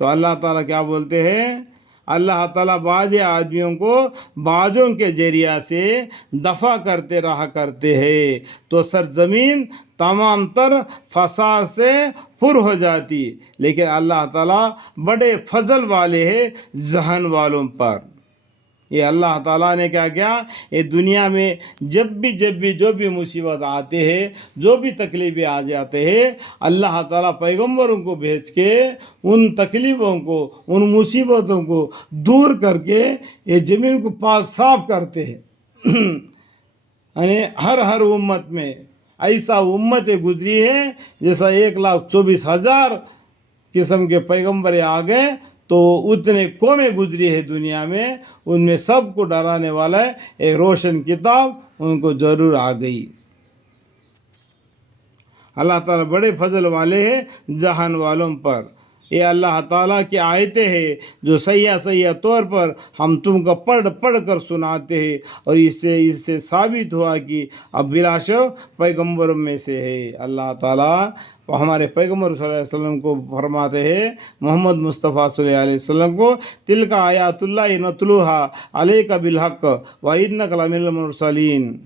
تو اللہ تعالیٰ کیا بولتے ہیں؟ اللہ تعالیٰ بعض آدمیوں کو بعضوں کے ذریعہ سے دفع کرتے رہا کرتے ہیں تو سرزمین تمام تر فساد سے پر ہو جاتی، لیکن اللہ تعالیٰ بڑے فضل والے ہیں ذہن والوں پر۔ یہ اللہ تعالیٰ نے کیا کیا، یہ دنیا میں جب بھی جو بھی مصیبت آتے ہیں، جو بھی تکلیفیں آ جاتے ہیں، اللہ تعالیٰ پیغمبروں کو بھیج کے ان تکلیفوں کو، ان مصیبتوں کو دور کر کے یہ زمین کو پاک صاف کرتے ہیں۔ یعنی ہر امت میں ایسا امتیں گزری ہے جیسا 1,24,000 قسم کے پیغمبر آ گئے، تو اتنے قومیں گزری ہے دنیا میں، ان میں سب کو ڈرانے والا ہے ایک روشن کتاب ان کو ضرور آ گئی۔ اللہ تعالیٰ بڑے فضل والے ہیں جہان والوں پر۔ یہ اللہ تعالیٰ کی آیتیں ہیں جو صحیح طور پر ہم تم کو پڑھ کر سناتے ہیں، اور اس سے ثابت ہوا کہ اب بلا شک پیغمبروں میں سے ہے۔ اللہ تعالیٰ ہمارے پیغمبر صلی اللہ علیہ وسلم کو فرماتے ہیں، محمد مصطفیٰ صلی اللہ علیہ وسلم کو، تلک آیات اللہ نتلوہا علیک بالحق وانک لمن المرسلین۔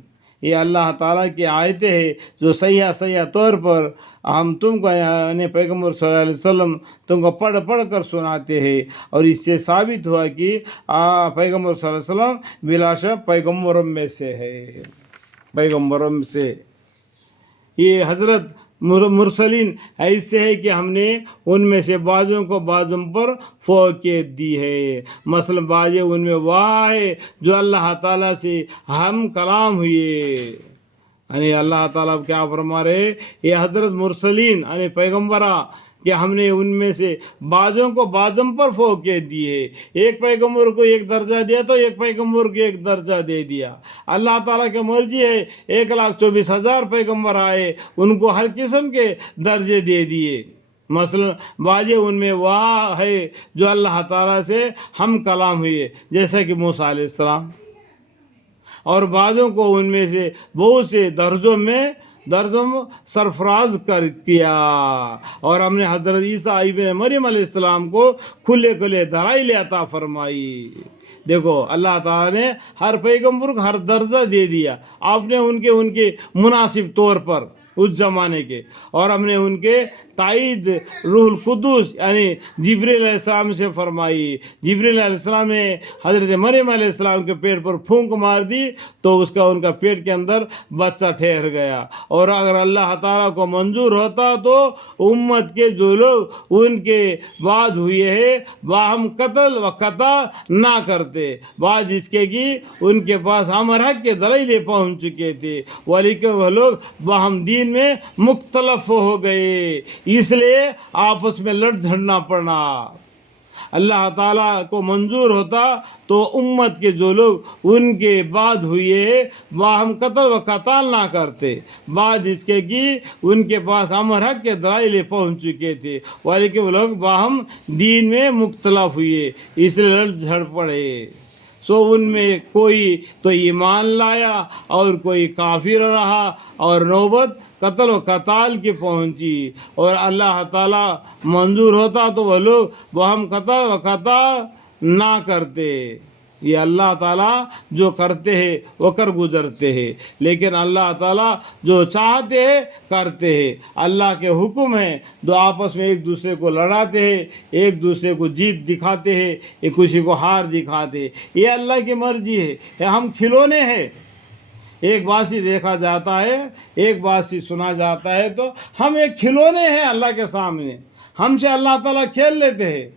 یہ اللہ تعالیٰ کی آیتیں ہیں جو صحیح طور پر ہم تم کو، یعنی پیغمبر صلی اللہ علیہ وسلم تم کو پڑھ کر سناتے ہیں، اور اس سے ثابت ہوا کہ پیغمبر صلی اللہ علیہ وسلم بلا شک پیغمبروں میں سے ہے، پیغمبروں میں سے۔ یہ حضرت مرسلین ایسے ہے کہ ہم نے ان میں سے بعضوں کو بعضوں پر فوقیت دی ہے۔ مثلا بعض ان میں وہ ہے جو اللہ تعالیٰ سے ہم کلام ہوئے، یعنی اللہ تعالیٰ کیا فرما رہے، یہ حضرت مرسلین یعنی پیغمبرہ کہ ہم نے ان میں سے بعضوں کو بعضوں پر فوقیت دی ہے۔ ایک پیغمبر کو ایک درجہ دیا تو ایک پیغمبر کو ایک درجہ دے دیا۔ اللہ تعالیٰ کی مرضی ہے، 1,24,000 پیغمبر آئے، ان کو ہر قسم کے درجے دے دیے۔ مثلا بعض ان میں وہ ہے جو اللہ تعالیٰ سے ہم کلام ہوئے، جیسا کہ موسیٰ علیہ السلام، اور بعضوں کو ان میں سے بہت سے درجوں میں سرفراز کیا، اور ہم نے حضرت عیسیٰ ابن مریم علیہ السلام کو کھلے دلائل عطا فرمائی۔ دیکھو اللہ تعالیٰ نے ہر پیغمبر کو ہر درجہ دے دیا، آپ نے ان کے مناسب طور پر اس زمانے کے، اور ہم نے ان کے تائید روح القدس یعنی جبریل علیہ السلام سے فرمائی۔ جبریل علیہ السلام نے حضرت مریم علیہ السلام کے پیٹ پر پھونک مار دی تو ان کا پیٹ کے اندر بچہ ٹھہر گیا، اور اگر اللہ تعالیٰ کو منظور ہوتا تو امت کے جو لوگ ان کے بعد ہوئے ہیں باہم قتل و قطع نہ کرتے، بعد اس کے کہ ان کے پاس امر حق کے دلائل پہنچ چکے تھے، ولیکن وہ لوگ باہم دین میں مختلف ہو گئے، اس لیے آپس میں لڑ جھڑنا پڑنا۔ اللہ تعالیٰ کو منظور ہوتا تو امت کے جو لوگ ان کے بعد ہوئے باہم قتل و قتال نہ کرتے، بعد اس کے کہ ان کے پاس امر حق کے دلائل پہنچ چکے تھے، ولیکن وہ لوگ باہم دین میں مختلف ہوئے، اس لیے لڑ جھڑ پڑے۔ سو ان میں کوئی تو ایمان لایا اور کوئی کافر رہا، اور نوبت قتل و قتال کی پہنچی، اور اللہ تعالیٰ منظور ہوتا تو وہ لوگ باہم قتل و قتال نہ کرتے۔ یہ اللہ تعالیٰ جو کرتے ہیں وہ کر گزرتے ہیں، لیکن اللہ تعالیٰ جو چاہتے ہیں کرتے ہیں۔ اللہ کے حکم ہیں جو آپس میں ایک دوسرے کو لڑاتے ہیں، ایک دوسرے کو جیت دکھاتے ہیں، ایک کسی کو ہار دکھاتے ہیں، یہ اللہ کی مرضی ہے۔ یہ ہم کھلونے ہیں، ایک بات سے دیکھا جاتا ہے، ایک بات سے سنا جاتا ہے، تو ہم ایک کھلونے ہیں اللہ کے سامنے، ہم سے اللہ تعالیٰ کھیل لیتے ہیں،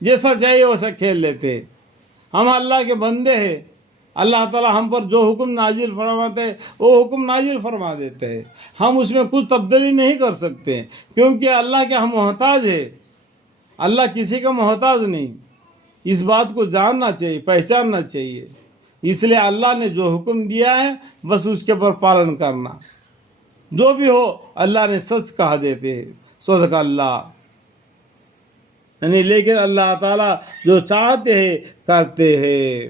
جیسا چاہیے ویسا کھیل لیتے ہیں۔ ہم اللہ کے بندے ہیں، اللہ تعالیٰ ہم پر جو حکم نازل فرماتے ہیں وہ حکم نازل فرما دیتے ہیں، ہم اس میں کچھ تبدیلی نہیں کر سکتے، کیونکہ اللہ کے ہم محتاج ہیں، اللہ کسی کا محتاج نہیں۔ اس بات کو جاننا چاہیے، پہچاننا چاہیے۔ اس لیے اللہ نے جو حکم دیا ہے بس اس کے پر پالن کرنا، جو بھی ہو اللہ نے سچ کہا دیتے ہیں، صدق اللہ۔ یعنی لیکن اللہ تعالیٰ جو چاہتے ہیں کرتے ہیں۔